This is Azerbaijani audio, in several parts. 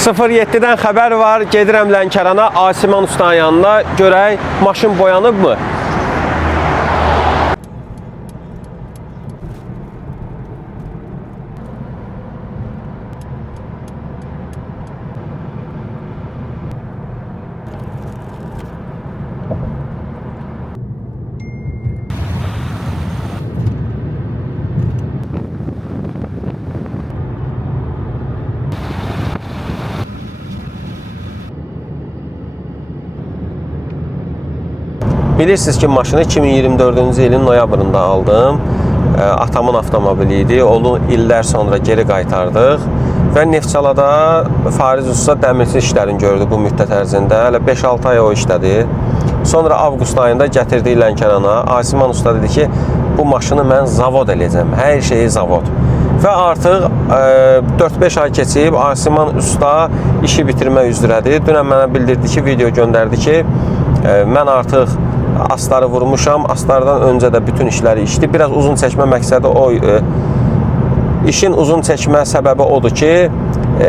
07-dən xəbər var, gedirəm Lənkərana, Asiman ustanın yanına, görək maşın boyanıb mı? Bilirsiniz ki, maşını 2024-cü ilin noyabrında aldım. Atamın avtomobili idi. Onu illər sonra geri qaytardıq. Və Neftçalada Fariz Usta dəmirçi işlərini gördü bu müddət ərzində. Hələ 5-6 ay o işlədi. Sonra avqust ayında gətirdik Lənkərana. Asiman Usta dedi ki, bu maşını mən zavod eləyəcəm. Hər şeyi zavod. Və artıq 4-5 ay keçib Asiman Usta işi bitirmək üzrədir. Dünən mənə bildirdi ki, video göndərdi ki, mən artıq astarı vurmuşam. Astardan öncə də bütün işləri işdi. Biraz uzun çəkmə məqsədi o. İşin uzun çəkmə səbəbi odur ki,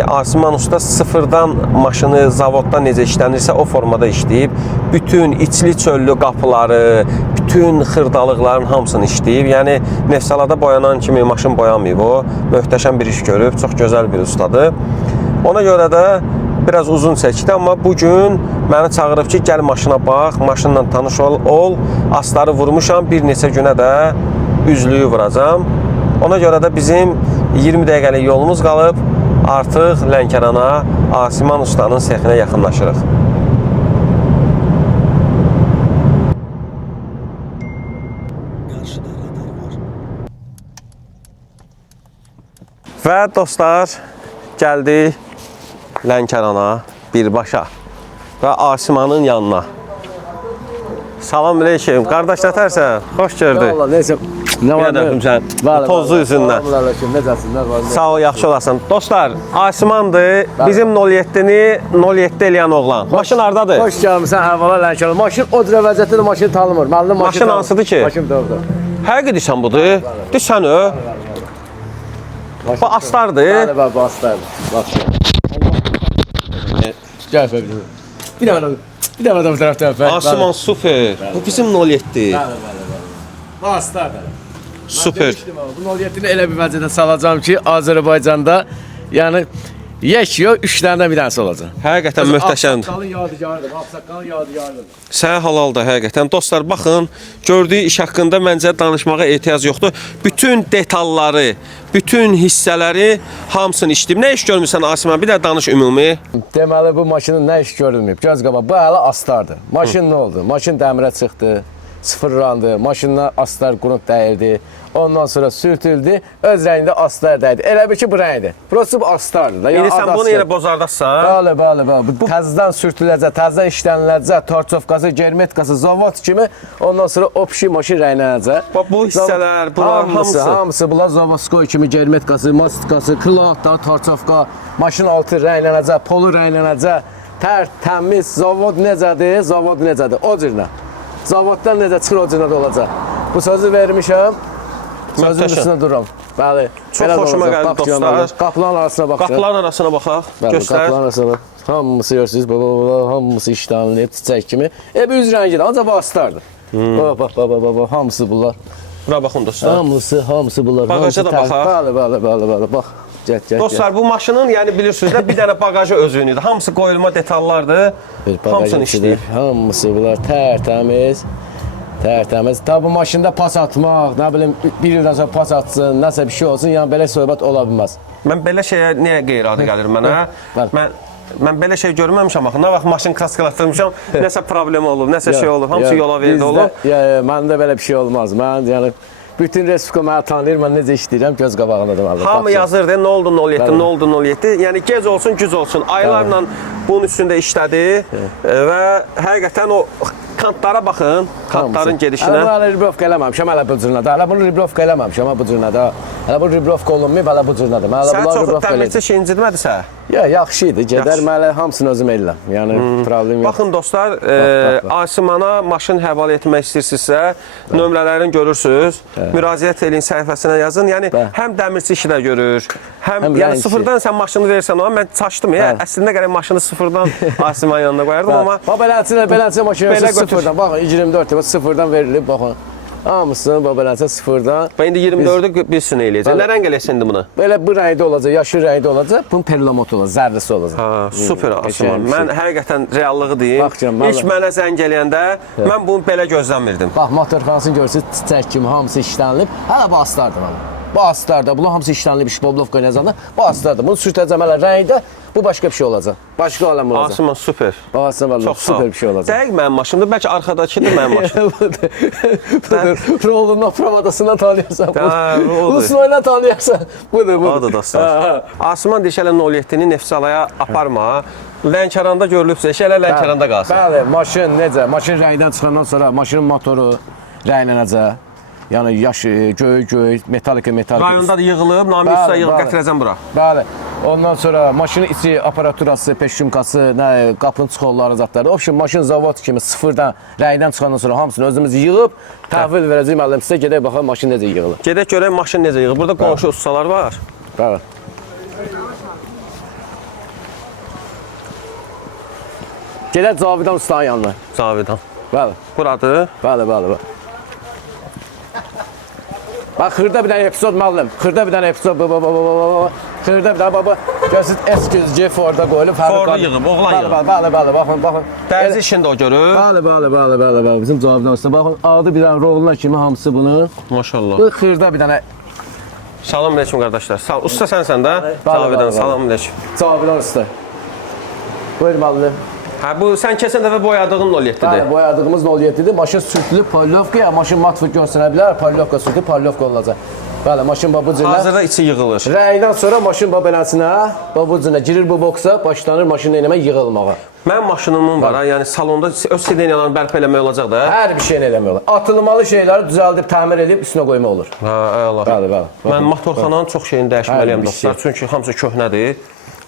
Asiman Usta sıfırdan maşını zavodda necə işlənirsə o formada işləyib. Bütün içli çöllü qapıları, bütün xırdalıqların hamısını işləyib. Yəni Neftçalada boyanan kimi maşın boyamayıb o. Möhtəşəm bir iş görüb, çox gözəl bir ustadır. Ona görə də biraz uzun çəkdi, amma bugün məni çağırıb ki, gəl maşına bax, maşınla tanış ol, astarı vurmuşam, bir neçə günə də üzlüyü vuracam. Ona görə də bizim 20 dəqiqəlik yolumuz qalıb, artıq Lənkərana, Asiman Ustanın sexinə yaxınlaşırıq. Və dostlar, gəldik Lənkərana birbaşa və Asimanın yanına. Salam aleyküm. Qardaş nətərsən? Xoş gördük. Allah neyse. Ne var ne? Tozlu üzündən. Sağ ol, yaxşı olasın. Dostlar, Asimandır. Bizim 07-ni 07 eləyən oğlan. Maşın hardadır? Hoş gəlmişsən əvvəla Lənkərana. Maşın o cürə vəziyyətdə maşını tanımır. Maşın hansıdır ki? Maşın doğrudur. Həqiqi desən budur. Desən o. Bu astardır. Bəli, bu astardır. Bax. Gəl fəqdir. Bir dənə də bu tərəfdən. Asiman super. Bu bizim 07. Bəli. Bu astardır. Super. Bu 07-ni elə bir vəziyyətə salacağam ki, Azərbaycanda yəni yox, 3 dənədən bir dənəsi olacaq. Həqiqətən möhtəşəmdir. Ağsaqqalın yadigarıdır, ağsaqqalın yadigarıdır. Sənə halaldır həqiqətən. Dostlar, baxın, gördüyü iş haqqında məncə danışmağa ehtiyac yoxdur. Bütün detalları, bütün hissələri hamısını işləyib. Nə iş görmüsən Asiman? Bir də danış ümumi. Deməli, bu maşının nə iş görülməyib? Göz qaba, bu hələ astardır. Maşın nə oldu? Maşın dəmirə çıxdı, sıfırlandı, maşınla astar qrup dəyildi. Ondan sonra sürtüldü, öz rəngində astar dəydi. Elə bir ki, bu rəngdir. Burası bu astardır. İndi sən bunu yenə bozardaqsan. Bəli. Bu təzədən sürtüləcək, təzədən işləniləcək, torçovkası, germetkası, zavod kimi. Ondan sonra o pişi maşın rəynələcək. Bax, bu hissələr, bunlar hamısı. Hamısı, bunlar zavodskoy kimi germetkası, mastkası, kılavda, torçovka, maşın altı rəynələcək, polu rəynələcək. Təmiz, zavod necədir, zavod necədir, o cürlə. Zavoddan necə çıxır, o cürlə də olacaq. Bu sözü vermişəm. Sözün üstünə duram. Bəli. Çox xoşuma gəldi dostlar. Qapıların arasına baxaq. Qapıların arasına baxaq. Göstər. Qapıların arasına bax. Hamısı görürsünüz, hamısı işlənilib, çiçək kimi. Bir üz rəngidir, ancaq bu astardır. Bax, hamısı bunlar. Bura baxın dostlar. Hamısı bunlar. Bagaja da baxaq. Bəli, bax. Gəl. Dostlar, bu maşının, yəni bilirsiniz də, bir dənə bagajı özünüdür. Hamısı qoyulma detallardır. Hamısını işləyib. Hamısı bunlar tərtəmiz. Tabi maşında pas atmaq, nə bilim, bir ildən sonra pas atsın, nəsə bir şey olsun, yəni belə söhbət ola bilməz. Mən belə şeyə niyə qeyri-adi gəlir mənə? Mən belə şey görməmişəm axı. Nə vaxt maşın kaskalatdırmışam, nəsə problem olub, nəsə şey olub, hamısı yola verdi olub. Məndə belə bir şey olmaz. Mən, yəni, bütün Respublika mənə tanıyır, mən necə işləyirəm, göz qabağındadır. Hamı yazırdı, nə oldu 07, nə oldu 07. Yəni, gec olsun, güc olsun. Aylarla bunun üstündə işlədi və həqiqətən o kantlara baxın, kantların gedişinə. Hələ ribrovka eləməmişəm, hələ bu cürnədə. Hələ bunu ribrovka eləməmişəm, hələ bu cürnədə. Hələ bu ribrovka olunmayıb, hələ bu cürnədə. Hələ Sən bunlar çox ribrovka eləyəcək. təmirçi incitmədisə? Ya, yaxşı idi. Gedər, mən hələ hamısını özüm eləyirəm. Yəni, problem yox. Baxın dostlar, Asimana maşın həvalə etmək istəyirsinizsə, nömrələrini görürsünüz. Müraciət edin səhifəsinə yazın. Yəni, həm dəmirçi işi də görür, həm yəni sıfırdan sən maşını versən ona, mən çaşdım ya. Əslində gərək maşını sıfırdan Asimanın yanına qoyardım, amma... Beləncə maşını sıfırdan, baxın, 24 sıfırdan verilib, baxın. Hamısını beləncə sıfırdan. Və indi 24-ü bir sünə eləyəcək. Nə rəng eləyəsən indi bunu? Belə bu rəngdə olacaq, yaşıl rəngdə olacaq, bunun perlamot olacaq, zərrisi olacaq. Ha, super Asiman. Mən həqiqətən reallığı deyim. İlk mənə zəng eləyəndə mən bunu belə gözləmirdim. Bax, motorxanasını görürsünüz, çiçək kimi hamısı işlənilib. Hələ bu astardır mənim. Bu astarda, bunlar hamısı işlənilib, şpoblovka yazanda. Bu astarda, bunu sürtəcəm hələ rəngdə, bu başqa bir şey olacaq. Başqa aləm olacaq. Asiman, super. Çox super bir şey olacaq. Dəqiq mənim maşındır, bəlkə arxadakıdır mənim maşın. Budur, Rolunun apramadasından tanıyarsan. Roldur. Usnoyla tanıyarsan. Budur. Odur dostlar. Asiman deyişələ 07-ni Neftçalaya aparma. Lənkəranda görülübsə, elə Lənkəranda qalsın. Bəli, maşın necə? Maşın rəngdən çıxandan sonra maşının motoru rənglənəcək. Yəni yaş, göy, metalik. Rayonda da yığılıb, nami üstə yığıb gətirəcəm bura. Bəli. Ondan sonra maşının içi aparaturası, peşşumkası, qapının çıxolları zatları. Obşin maşın zavod kimi sıfırdan, rəngdən çıxandan sonra hamısını özümüz yığıb təhvil verəcəyik müəllim sizə. Gedək baxaq maşın necə yığılır. Gedək görək maşın necə yığılır. Burada qonşu ustalar var. Bəli. Gedək Cavidan ustanın yanına. Cavidan. Bəli. Buradır. Bəli. Bax, xırda bir dənə epizod müəllim. Xırda bir dənə epizod. Xırda bir dənə baba. Görürsünüz, S200C Ford'a qoyulub. Ford'u yığıb, oğlan yığıb. Bəli, baxın. Dərzi işində o görür. Bəli. Bizim Cavidan usta. Baxın, adı bir dənə roluna kimi hamısı bunu. Maşallah. Bu xırda bir dənə. Salam aleyküm qardaşlar. Usta sənsən də? Cavidan, salam aleyküm. Cavidan usta. Buyur müəllim. Hə, bu sən keçən dəfə boyadığın 07-dir. Bəli, boyadığımız 07-dir. Maşın sürtülüb polilovkaya, maşın matfır göstərə bilər, polilovka sürtülüb, polilovka olacaq. Bəli, maşın bu cürlə. Hazırda içi yığılır. Rəngdən sonra maşın beləsinə, bu cürlə girir bu boksa, başlanır maşını eləmək yığılmağa. Mənim maşınımın var, yəni salonda öz sideniyalarını bərpa eləmək olacaq da. Hər bir şeyini eləmək olur. Atılmalı şeyləri düzəldib, təmir edib üstünə qoymaq olur. Hə, əla. Bəli. Mən motorxananın çox şeyini dəyişməliyəm dostlar, çünki hamısı köhnədir.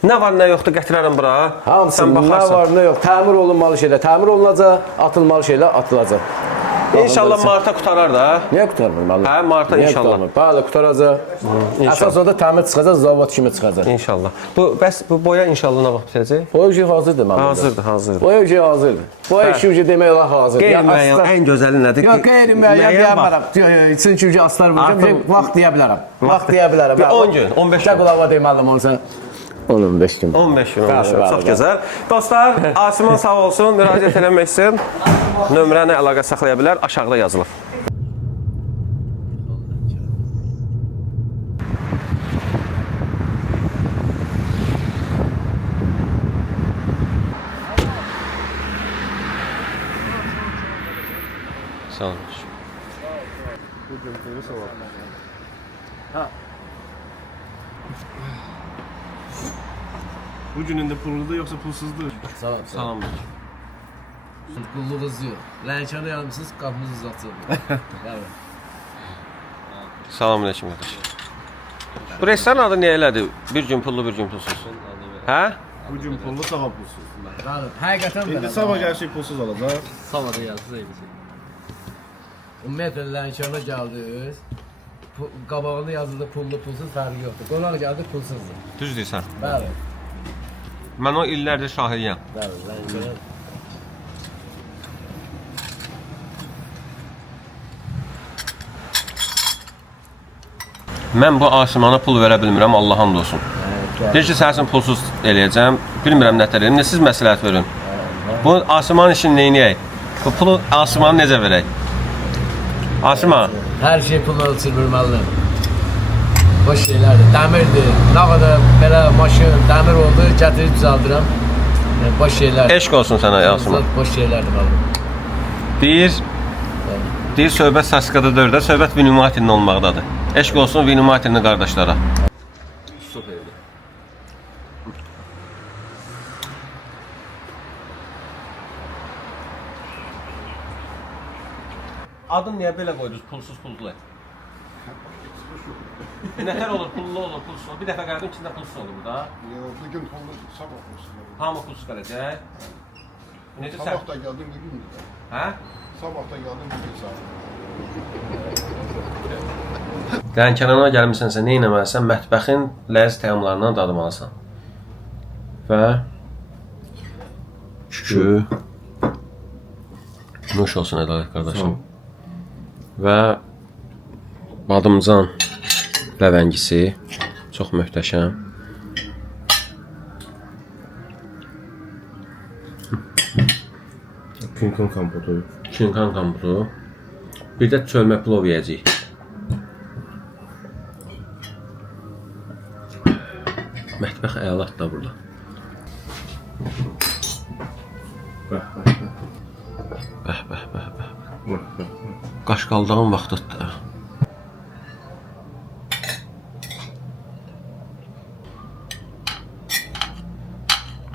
Nə var, nə yoxdur, gətirərəm bura. Hamısı, nə var, nə yox. Təmir olunmalı şeylər təmir olunacaq, atılmalı şeylər atılacaq. İnşallah marta qutarar da. Niyə qutarmır müəllim? Hə, marta inşallah. Bəli, qutaracaq. Əsas onda təmir çıxacaq, zavod kimi çıxacaq. İnşallah. Bəs bu boya inşallah nə vaxt bitəcək? Boya işi hazırdır müəllim. Hazırdır. Boya işi hazırdır. Boya işi demək olar hazırdır. Qeyri-müəyyən, ən gözəli nədir? Yox, qeyri-müəyyən deyə bilmərəm. Çünki aslar vuracaq, vaxt deyə bilərəm. Vaxt deyə bilərəm. 10 gün, 15 gün. Gəl qulava deyim müəllim onu sən. 15 gün. 15 gün. Çox gözəl. Dostlar, Asiman sağ olsun, müraciət eləmək istəyir. Nömrəni əlaqə saxlaya bilər, aşağıda yazılır. Sağ olun. Bugünün de pulludur yoksa pulsuzdur. Sağ ol. Salam. Qulluğunuz yox. Lənkəndə yanımsınız, qapınız açıldı. Salam aleyküm qardaş. Bu restoran adı niyə elədi? Bir gün pullu, bir gün pulsuz. Hə? Bugün pullu, sabah pulsuz. Həqiqətən Şimdi sabah her şey pulsuz olacak. Sabah da gəlsiniz eyləsin. Ümumiyyətlə Lənkərana gəldiniz. Qabağında yazıldı pullu, pulsuz fərqi yoxdur. Qonaq gəldi, pulsuzdur. Düz deyirsən. Bəli. Mən o illərdir şahidiyəm. Bəli, Lənkəran. Mən bu Asimana pul verə bilmirəm, Allah hamd olsun. Deyir ki, sənsin pulsuz eləyəcəm, bilmirəm nətər eləyəm, siz məsləhət verin. Bu Asiman işini neynəyək? Bu pulu Asimanı necə verək? Asiman? Hər şey pulla ölçülmür müəllim. Boş şeylərdir, dəmirdir. Nə qədər belə maşın, dəmir oldu, gətirib düzəldirəm. Boş şeylərdir. Eşq olsun sənə Asiman. Boş şeylərdir müəllim. Deyir söhbət Saskada 4-də, söhbət Vinimatinin olmaqdadır. Eşq olsun Vinimatinin qardaşlara. Süperdir. Adın niyə belə qoydunuz? Pulsuz pullu et. Nətər olur? Pullu olur, pulsuz olur. Bir dəfə qardım içində pulsuz olur bu da. Bugün pullu sabah pulsuz. Hamı pulsuz qalacaq. Necə sən? Sabah da geldim bugün de. Hə? Sabah da geldim bugün saat. Lənkərana gəlmisənsə nə etməlisən? Mətbəxin ləzzət təamlarından dadmalısan. Və şükür. Nuş olsun Ədalət qardaşım. Və badımcan ləvəngisi çox möhtəşəm. Kinkan kompotu. Şinkan kamputu. Bir də çölmə plov yeyəcəyik. Mətbəx əlat da burada. Bəh. Qaşqaldağın vaxtıdır.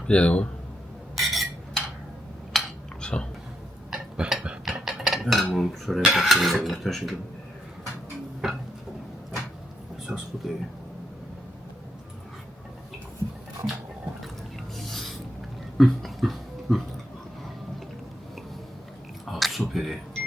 Bir də o. Sağ ol. Ben bunu çöreğe kaçırıyorum. Ateş edip. Esas bu değil. Aa, süper iyi.